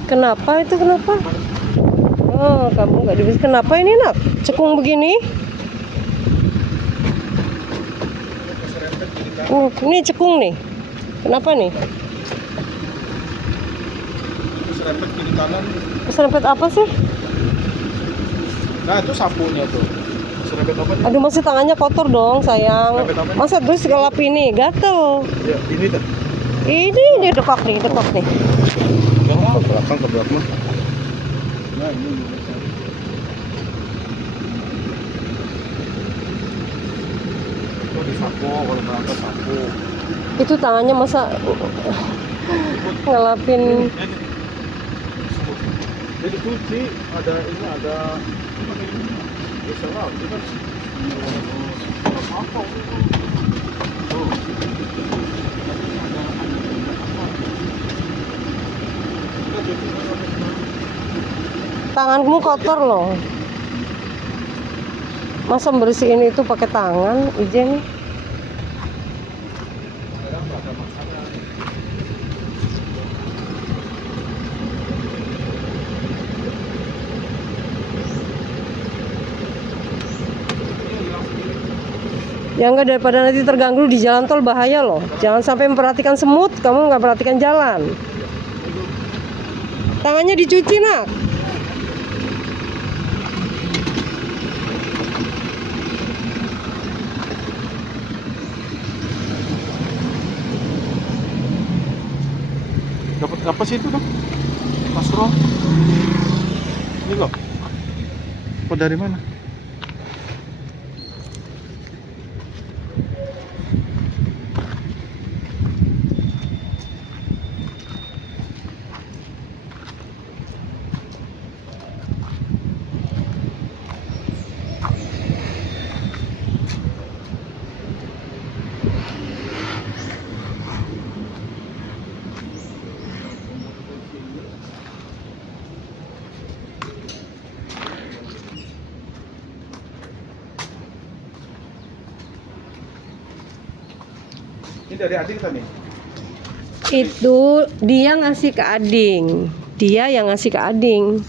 Kenapa itu kenapa? Oh, kamu nggak bisa. Kenapa ini, Nak? Cekung begini? Ini cekung nih. Kenapa nih? Serempet kiri kanan. Serempet apa sih? Nah itu sapunya tuh. Serempet apa nih? Aduh, masih tangannya kotor dong, sayang. Serempet apa? Masa terus gelap ini, gatel. Ya ini tuh. Ini dekok nih. Ke belakang ke belakang. Nah ini. Oh disapu, kalau berangkat sapu. Itu tangannya masa ngelapin. Jadi cuci ada ini ada salah itu kan apa tuh Tanganmu kotor loh. Masa bersihin itu pakai tangan, Ijen? Ya enggak, daripada nanti terganggu di jalan tol, bahaya loh. Jangan sampai memperhatikan semut, kamu nggak perhatikan jalan. Tangannya dicuci, nak. dapat apa sih itu dong? Kasro ini kok? Kok dari mana? Ini dari adik kan nih? Itu dia ngasih ke Ading. Dia yang ngasih ke Ading.